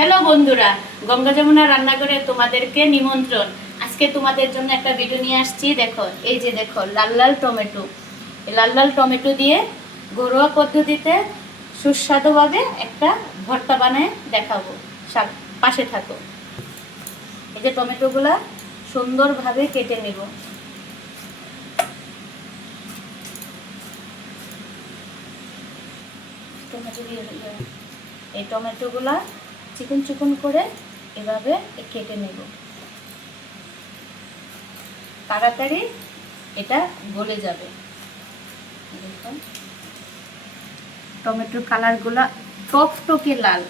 Hello বন্ধুরা, গঙ্গা যমুনা রান্নাঘরে তোমাদেরকে নিমন্ত্রণ। আজকে তোমাদের জন্য একটা ভিডিও নিয়ে আসছি। দেখো, এই যে দেখো লাল লাল টমেটো। এই লাল লাল টমেটো দিয়ে ঘরোয়া পদ্ধতিতে সুস্বাদুভাবে একটা ভর্তা বানায় দেখাবো। পাশে থাকো। এই যে টমেটোগুলা সুন্দরভাবে কেটে নেব। এই টমেটোগুলা চিকন চিকন করে এভাবে কেটে নেব। তাড়াতাড়ি এটা গলে যাবে। দেখুন টমেটোর কালারগুলো টকটকে লাল।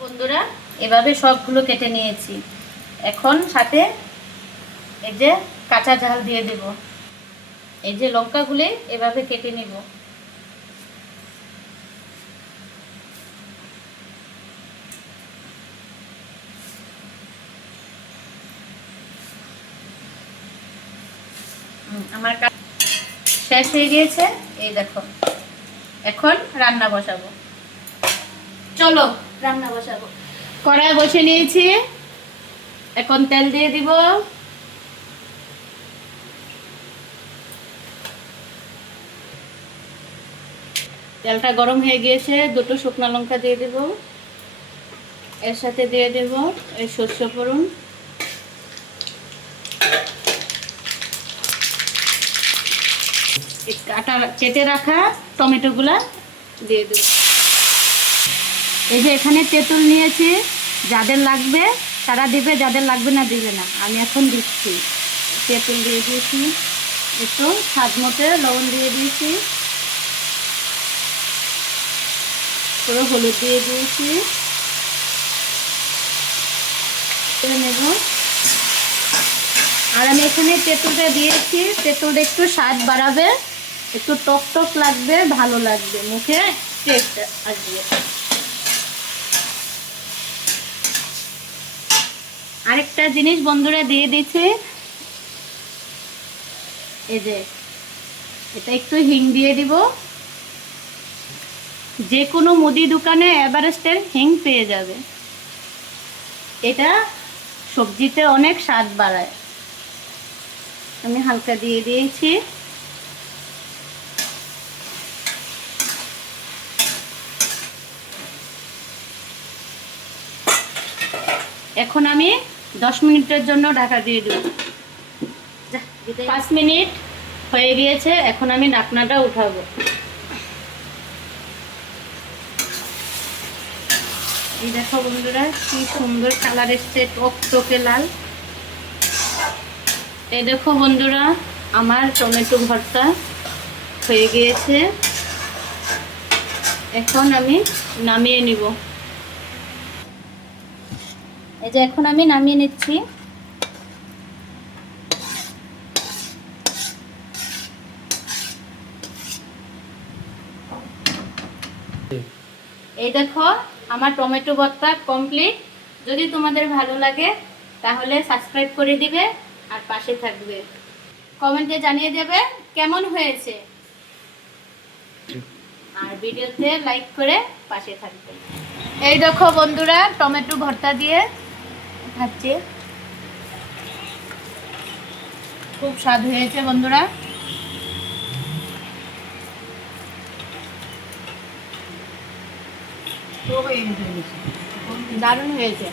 বন্ধুরা, এভাবে সবগুলো কেটে নিয়েছি। এখন সাথে এই যে কাঁচা ঝাল দিয়ে দেব। এই যে লঙ্কাগুলো এভাবে কেটে নিব। আমার কাজ শেষ হয়ে গিয়েছে। এই দেখো, এখন রান্না বসাবো। চলো রান্না বসাবো। কড়াই বসে নিয়েছি, এখন তেল দিয়ে দিব। তেলটা গরম হয়ে গিয়েছে, দুটো শুকনো লঙ্কা দিয়ে দেব। এর সাথে দিয়ে দেব এই সরষে ফোড়ন, কেটে রাখা টমেটোগুলা দিয়ে দেব। এই যে এখানে তেঁতুল নিয়েছি, যাদের লাগবে তারা দিবে, যাদের লাগবে না দিবে না। আমি এখন দিচ্ছি। তেঁতুল দিয়ে দিয়েছি, একটু স্বাদ মতো লবণ দিয়ে দিয়েছি, পুরো হলুদ দিয়ে দিয়েছি। নেব। আর আমি এখানে তেঁতুলটা দিয়েছি, তেঁতুলটা একটু স্বাদ বাড়াবে, একটু টক টক লাগবে, ভালো লাগবে, মুখে টেস্ট আসবে। আরেকটা জিনিস বন্ধুরা দিয়ে দিচ্ছি, এই যে এটা একটু হিং দিয়ে দিব। যে কোনো মুদি দোকানে এভারেস্টের হিং পেয়ে যাবে। এটা সবজিতে অনেক স্বাদ বাড়ায়। আমি হালকা দিয়ে দিয়েছি। এখন আমি 10 মিনিটের জন্য ঢাকা দিয়ে দেব। 5 মিনিট হয়ে গিয়েছে, এখন আমি ঢাকনাটা উঠাবো। এই দেখো বন্ধুরা, কি সুন্দর কালার এসছে, টকটকে লাল। এই দেখো বন্ধুরা, আমার টমেটো ভর্তা হয়ে গিয়েছে। এখন আমি নামিয়ে নিব। এই যে এখন আমি নামিয়ে নিচ্ছি। এই দেখো আমার টমেটো ভর্তা কমপ্লিট। যদি তোমাদের ভালো লাগে তাহলে সাবস্ক্রাইব করে দিবে আর পাশে থাকবে। কমেন্টে জানিয়ে দেবে কেমন হয়েছে, আর ভিডিওতে লাইক করে পাশে থাকবে। এই দেখো বন্ধুরা, টমেটো ভর্তা দিয়ে খাচ্ছি, খুব স্বাদ হয়েছে বন্ধুরা। দারুণ হয়েছে।